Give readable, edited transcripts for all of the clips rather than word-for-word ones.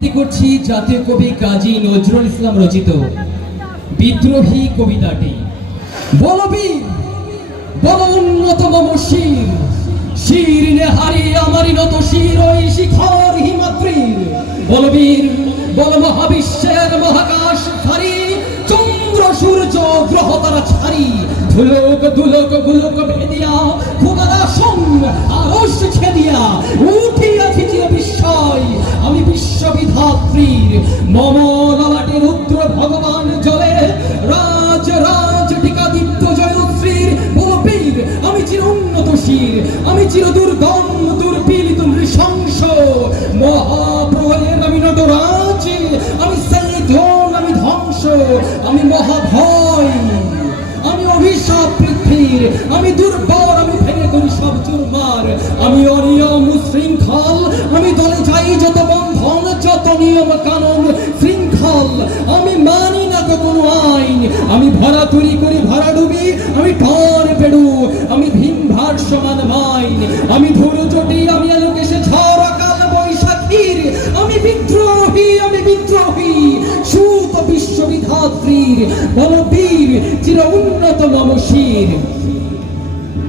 করছি জাতীয় কবি কাজী নজরুল ইসলাম রচিত বিদ্রোহী কবিতাটি। বল বীর, বল উন্নত মম শির, শির নেহারি আমারি নত শির ওই শিখর হিমাদ্রির। বল বীর, বল মহাবিশ্বের মহাকাশ ফারি, চন্দ্র সূর্য গ্রহ তারা ছাড়ি, ধুলোক দুলোক গুলোক ভেদিয়া খোদার আসন আরশ ছেদিয়া উঠিয়াছি চির বিস্ময় আমি বিশ্ববিধাত্রীর। মম ললাটে রুদ্র ভগবান জলে রাজ রাজ টিকাদিত্য জয়শ্রীর। বল বীর, আমি চির উন্নত শির, আমি চির দুর্গম দুর্বিলিত নৃশংস মহাপ্রলয়ের আমি নটরাজ, আমি সেইধন আমি ধ্বংস, আমি মহাভয়, আমি অভিশাপ পৃথিবীর, আমি দুর্বল, আমি ভেঙে করি সব চুরমার, আমি অনিয়ম শৃঙ্খল, আমি দলে যাই যত বন্ধন যত নিয়ম কানুন শৃঙ্খল, আমি মানি না তো কোনো আইন, আমি ভরা তৈরি করি ভরা ডুবি, আমি ঠর পেড়ু, আমি ভীম ভার সমান মাইন, আমি ধুলো চটি, আমি আলোকেশে ঝড় কাল বৈশাখীর, আমি বিদ্রোহী, আমি বিদ্রোহী সুত বিশ্ববিধাত্রীর। বল বীর, চির উন্নত মম শির,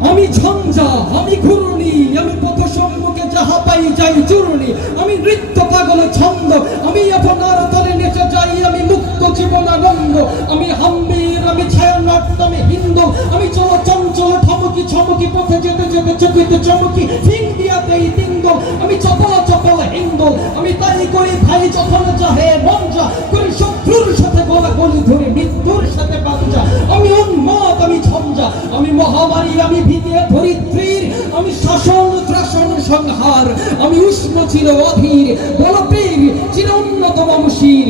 আমি ঝঞ্ঝা, আমি ঘূর্ণি, আমি পথ সম্মুখে যাহা পাই যাই চূর্ণি, আমি নৃত্য পাগল ছন্দ, আমি আপনার তলে নেচে যাই, আমি মুক্ত জীবনানন্দ, আমি হাম্বির, আমি ছায়ানট, আমি হিন্দু, আমি চল চঞ্চল ঠমকি ছমকি পথে যেতে যেতে চকিতে চমকি ফিং দিয়াতেই তিন্দল, আমি চপল চপল হিন্দল, আমি তাই করি ভাই যখন চাহে মন যা করি শত্রুর সাথে গলা গলি ধরে মৃত্যুর সাথে পাঞ্জা, আমি উন্মাদ, আমি ঝঞ্ঝা, আমি মহামারী, আমি ভীতি ধরিত্রীর, আমি শাসন ত্রাসন সংহার, আমি উষ্ণ চির অধীর। বল বীর, চির উন্নত মম শির,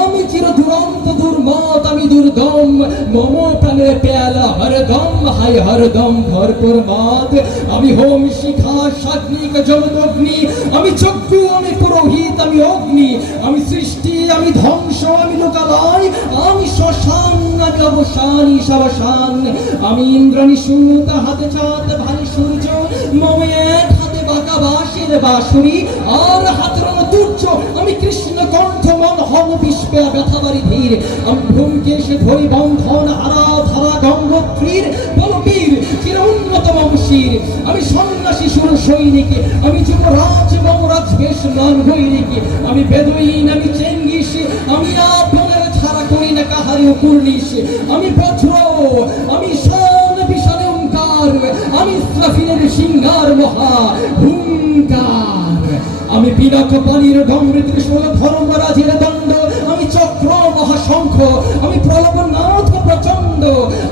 আমি চির দুরন্ত দুর্মত, আমি দুর্দম, মম প্রাণের পেয়ালা হরদম হাই হরদম ভরপুর মদ, আমি হোম শিখা সাগ্নিক জলদগ্নি, আমি চক্ষু, আমি পুরোহিত, আমি অগ্নি, আমি সৃষ্টি, আমি ধ্বংস, আমি লোকালয়, আমি শ্মশান, আমি অবসান ঈশাবসান, আমি ইন্দ্রাণী সুত হাতে চাঁদ ভারী সূর্য, মম এক হাতে বাঁকা বাঁশের বাঁশুরি আর হাতের তুর্য, আমি কৃষ্ণ কণ্ঠ মন হন বিস্পে ব্যথাবারি ধীর, আমি ভূমকেশে ধরি বন্ধন হারা ধারা গঙ্গোত্রীর। বল বীর, চির উন্নত মম শির, আমি সন্ন্যাসী সুর সৈনিক, আমি যুবরাজ মমরাজ বেশ নন গৈরিক, আমি বেদুইন, আমি চেঙ্গিস, আমি আপনার ছাড়া করি না কাহারি কুর্নিশ, আমি বজ্র, আমি শান বিশানে ওঙ্কার, আমি ইসরাফিলের সিংহার মহা হুঙ্কার, আমি পিনক পানির ডমরে ত্রিশূল ধর্মরাজের দণ্ড, আমি চক্র মহাশঙ্খ, আমি প্রলবনাথ প্রচণ্ড,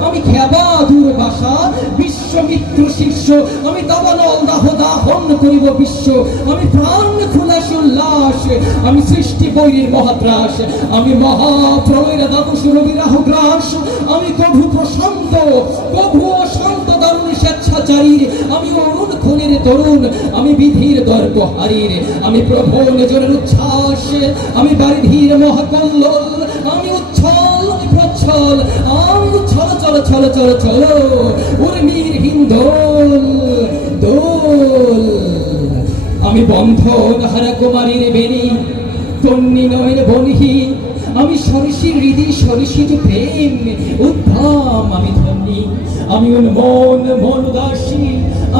আমি খেবা দুর্বাসা বিশ্বমিত্র শীর্ষ, আমি দাবানল দাহ দাহন করিব বিশ্ব, আমি প্রাণ খুলাস উল্লাস, আমি সৃষ্টি বৈরীর মহাত্রাস, আমি মহাপ্রলয়ের দ্বাদশ বিরাহ গ্রাস, আমি কভু প্রশান্ত, কভু অশান্ত দারুণ স্বেচ্ছাচারীর, আমি অরুণ খুনের তরুণ, আমি বিধির দর্পহারীর, আমি প্রভু নিজের উচ্ছ্বাস, আমি বারিধির মহাকল্লোল, আমি উচ্ছল, আমি প্রচ্ছল, আমি উচ্ছল চল চল চল চল উর্মির হিন্দোল দোল, আমি বন্ধন হারা কুমারীর বেনি তন্নি নয়ের বনহি, আমি সরসীর হৃদি সরসিত প্রেম উদ্ধাম, আমি ধন্যী, আমি উন্মন মন উদাসী,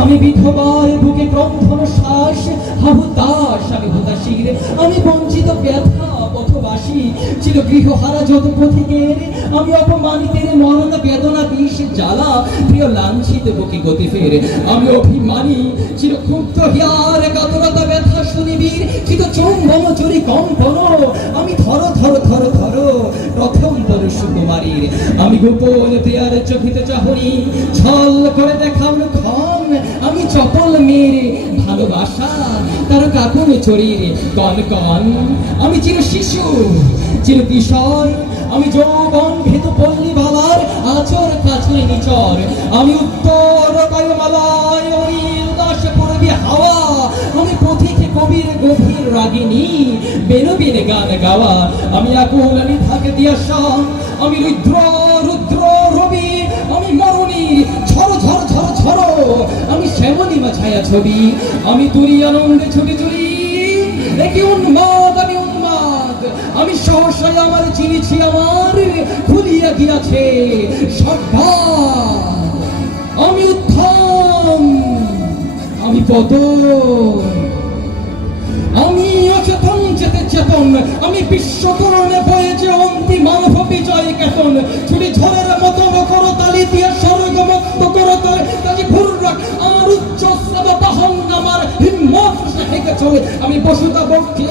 আমি বিধবার বুকে ক্রন্ধন শ্বাস হাহুতাস, আমি হতাশীর, আমি বঞ্চিত ব্যথা পথবাসী, চির গৃহহারা যত পথিকের, আমি অপমানিতের মরণ বেদনা বিষ জ্বালা প্রিয় লাঞ্ছিত বুকে গতি ফের, আমি অভিমানী চির ক্ষুব্ধ হিয়ার কাতরতা ব্যথা শুনিবীর চিত চুম্বন চুরি কম্পন, আমি ধরো ধরো ধরো ধরো প্রথম তরু সুকুমারীর, আমি গোপন প্রিয়ার চোখিতে চাহনি ছল করে দেখাও ক্ষণ, আমি চপল মেরে ভালোবাসা তার কাকুন চরির কন কন, আমি চির শিশু চির কিশোর, আমি যৌবন ভেতু পল্লী বালার আচর কাছুরি নিচর, আমি উত্তর বায়ুমালায় ওই উদাস পূর্বী হাওয়া, আমি পথিকে কবির গভীর রাগিনী বেনবিন গান গাওয়া, আমি আকুল, আমি থাকে দিয়াশা, আমি রুদ্র রুদ্র রবি, আমি মরুণী ঝড় ঝড় ঝড় ঝড়, আমি শ্যামলিমা ছায়া ছবি, আমি তুরি আনন্দে ছুটি চুরি, একটি উন্মাদ, আমি উন্মাদ ভাষায় আমার চিনিছি আমার খুলিয়া গিয়াছে সভ্যার। আমি উত্থান, আমি পতন, আমি অচেতন চেতে চেতন, আমি বিশ্বকরণে বয়েছে অন্তিম মানব বিজয় কেতন। ছুটি ঝড়ের মতো করতালি দিয়ে স্বর্গমুক্ত করতালি কাজী ভুররাক আমার উচ্চ শ্রব বাহন, আমার হিম্মত হেগে চলে। আমি বসুতা বক্ষে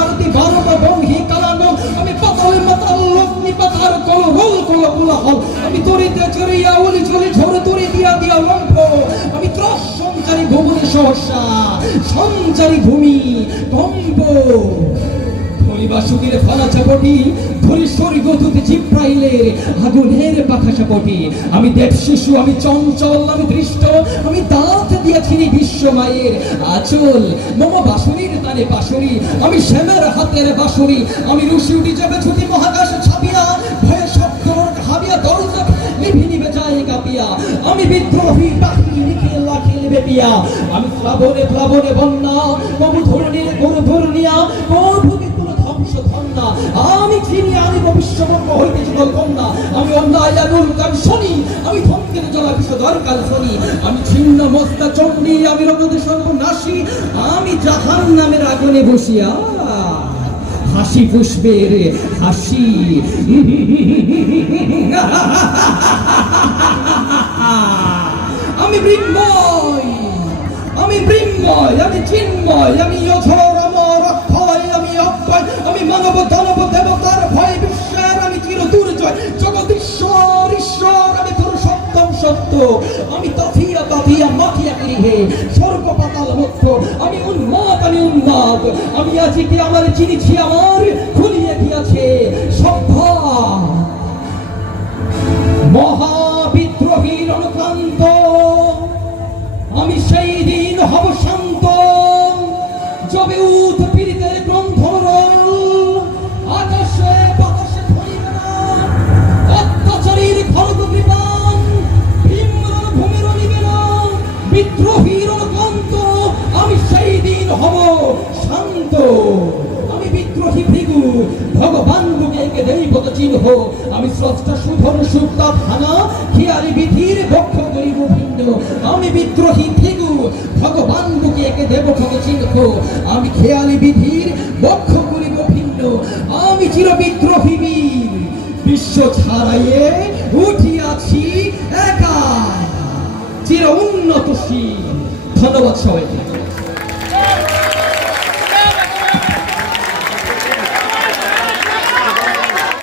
আরতি ভারত বঙ্গি কালানো, আমি পাতাল মাতাল লগ্নি পাতার কল রোল কল কোলাহল, আমি তরিতে চড়িয়া উলি চলি ঝরে তরি দিয়া দিয়া লম্ফ, আমি ত্রাস সঞ্চারী ভূমি সহসা সঞ্চারী ভূমি কম্প। ধরিবাসুদের ফালা চাপটি ধরি স্বর্গদূত জিব্রাইলের আগুনের পাখা চাপটি। আমি দেব শিশু, আমি চঞ্চল, আমি দৃষ্ট, আমি দাঁত দিয়াছিনি বিশ্ব মায়ের আচল। মম বাঁশুরির তানে বাঁশুরি, আমি শ্যামের হাতের বাঁশুরি, আমি রুশি উঠি যাবে ছুটি মহাকাশ ছাপিয়া, ভয়ে শব্দ হাবিয়া দরজা লিভি নিবে যায় কাঁপিয়া। আমি বিদ্রোহী ডাকি নিখিল লাখিল বেপিয়া, আমি প্লাবনে প্লাবনে বন্যা, কবু ধরণীর গরু ধরনিয়া, কবু বিপুল ধ্বংস ধন্যা। আমি চিনি আনিব বিশ্ববঙ্গ হইতে জীবন কন্যা, আমি অন্যায় আগুন কান শনি, আমি ধমকের জলা বিশ্ব দরকার শনি। আমি ছিন্ন মস্তা চণ্ডী, আমি রণদে সর্বনাশী, আমি জাহান নামের আগুনে বসিয়া হাসি পুষ্পের হাসি। আমি মৃন্ময়, আমি মৃন্ময়, আমি চিন্ময়, আমি অঝর অমর অক্ষয়, আমি অক্ষয়, আমি মানব দানব দেবতার ভয় বিশ্বের, আমি চির দুর্জয় জগদীশ্বর ঈশ্বর, আমি পুরুষোত্তম সত্য, আমি তথিয়া তথিয়া মাথিয়া গৃহে স্বর্গ পাতাল মুক্ত। আমি উন্মাদ, আমি উন্মাদ, আমি আছি কি আমার চিনিছি আমার খুলিয়ে গিয়াছে সভ্যা। মহাবিদ্রোহীর অনুক্রান্ত, আমি সেই দিন হব শান্ত, যবে উঠ পীড়িতের গ্রন্থরল আকাশে বাতাসে ধরিবে না অত্যাচারীর খড়গ কৃপান, ভীমরণ ভূমির নিবে না বিদ্রোহীর অনুক্রান্ত, আমি সেই দিন হব শান্ত। আমি বিদ্রোহী ভৃগু, ভগবান বুকে একে দৈবত চিহ্ন, আমি স্রষ্টা সুধন সুপ্তাপ হানা, খেয়ালি বিধির বক্ষ করিব ভিন্ন। আমি বিদ্রোহী ভৃগু, ভগবান বুকে একে দেবক্ষত চিহ্ন, আমি খেয়ালি বিধির বক্ষ করিব ভিন্ন। আমি চির বিদ্রোহী বীর, বিশ্ব ছাড়াইয়ে উঠিয়াছি একা চির উন্নতশীল। ধন্যবাদ সবাইকে।